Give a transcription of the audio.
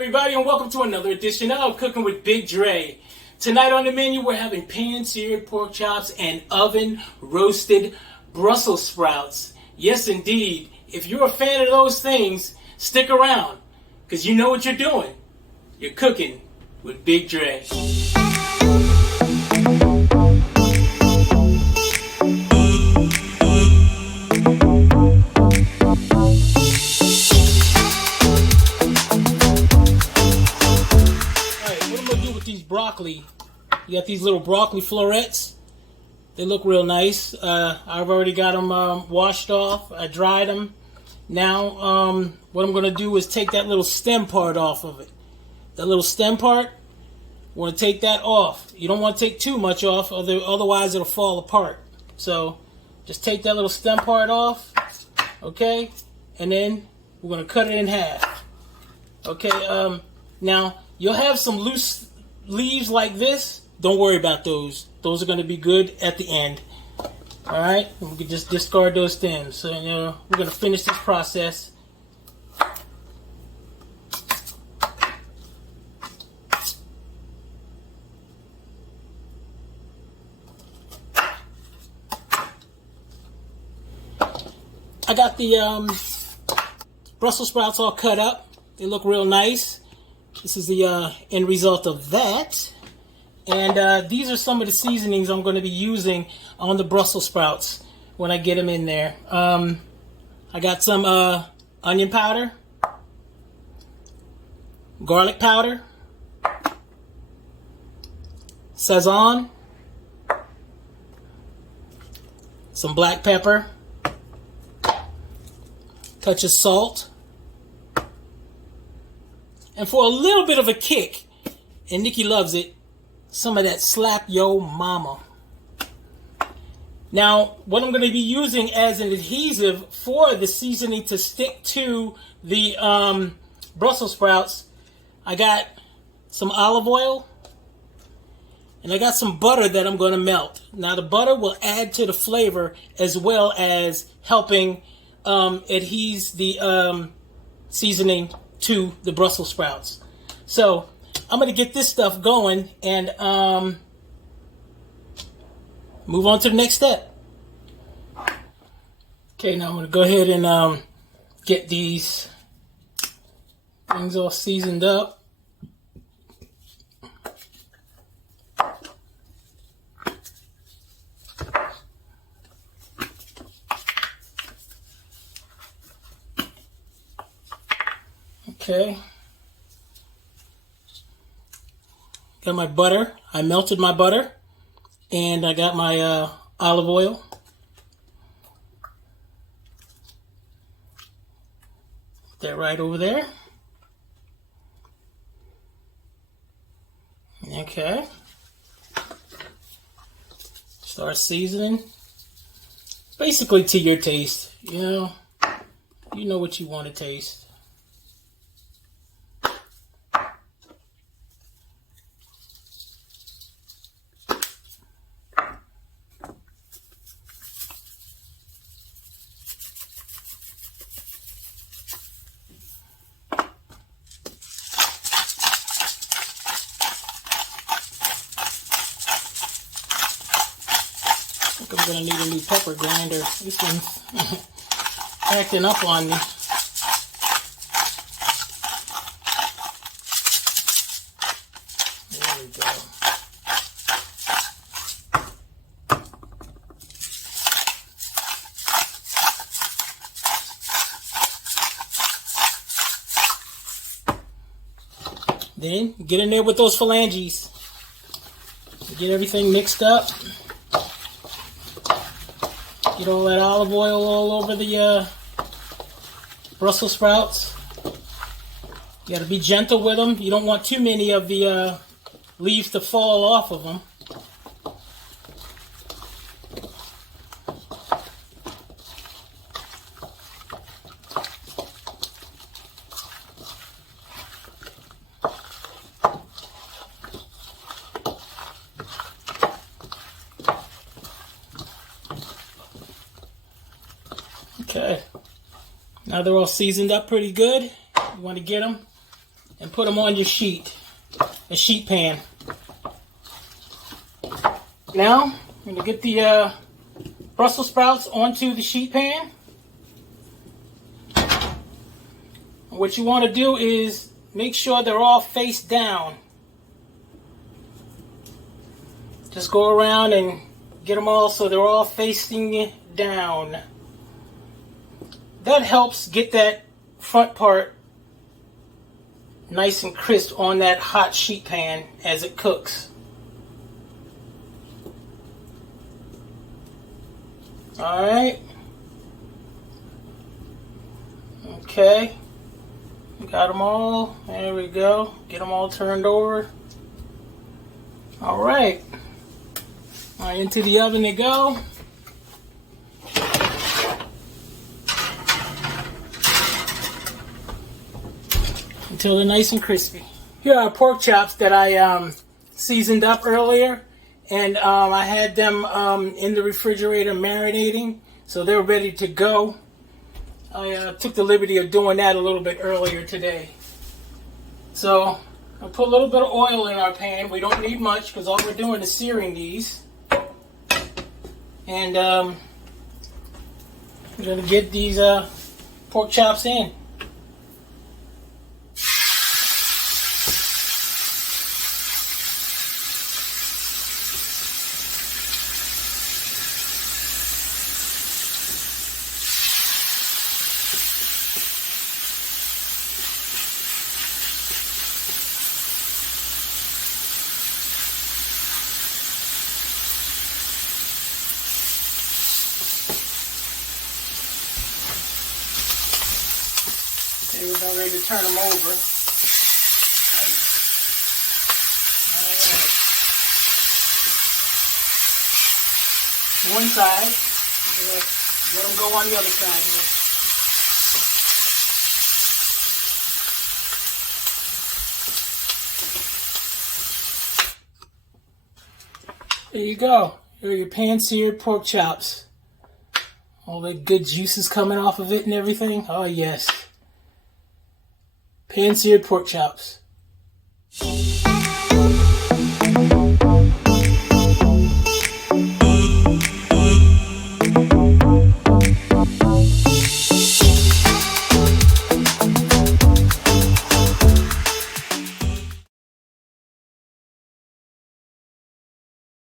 everybody, and welcome to another edition of Cooking with BigDre. Tonight on the menu, we're having pan-seared pork chops and oven-roasted Brussels sprouts. Yes, indeed. If you're a fan of those things, stick around, because you know what you're doing. You're cooking with BigDre. Broccoli. You got these little broccoli florets. They look real nice. I've already got them washed off. I dried them. Now, what I'm going to do is take that little stem part off of it. That little stem part, we're going to take that off. You don't want to take too much off, otherwise it'll fall apart. So, just take that little stem part off. Okay? And then, we're going to cut it in half. Okay? Now, you'll have some loose leaves like this. Don't worry about those. Those are going to be good at the end. Alright? We can just discard those stems. So, we're going to finish this process. I got the Brussels sprouts all cut up. They look real nice. This is the end result of that. And these are some of the seasonings I'm going to be using on the Brussels sprouts when I get them in there. I got some onion powder, garlic powder, Sazon, some black pepper, touch of salt. And for a little bit of a kick, and Nikki loves it, some of that slap yo mama. Now, what I'm going to be using as an adhesive for the seasoning to stick to the Brussels sprouts, I got some olive oil, and I got some butter that I'm going to melt. Now, the butter will add to the flavor as well as helping adhese the seasoning to the Brussels sprouts. So I'm going to get this stuff going and move on to the next step. Okay, now I'm going to go ahead and get these things all seasoned up. Okay, got my butter. I melted my butter, and I got my olive oil. Put that right over there. Okay. Start seasoning. Basically to your taste. You know what you want to taste. I'm going to need a new pepper grinder. This one's acting up on me. There we go. Then get in there with those phalanges. Get everything mixed up. Get all that olive oil all over the Brussels sprouts. You got to be gentle with them. You don't want too many of the leaves to fall off of them. Okay, now they're all seasoned up pretty good. You want to get them and put them on your sheet, a sheet pan. Now, I'm going to get the Brussels sprouts onto the sheet pan. What you want to do is make sure they're all face down. Just go around and get them all so they're all facing down. That helps get that front part nice and crisp on that hot sheet pan as it cooks. Alright. Okay. Got them all. There we go. Get them all turned over. Alright. Alright, into the oven they go. Until they're nice and crispy. Here are pork chops that I seasoned up earlier. And I had them in the refrigerator marinating. So they're ready to go. I took the liberty of doing that a little bit earlier today. So I'll put a little bit of oil in our pan. We don't need much because all we're doing is searing these. And we're going to get these pork chops in. We're about ready to turn them over. Right. One side. We're going to let them go on the other side here. There you go. Here are your pan-seared pork chops. All the good juices coming off of it and everything. Oh, yes. Pan-seared pork chops.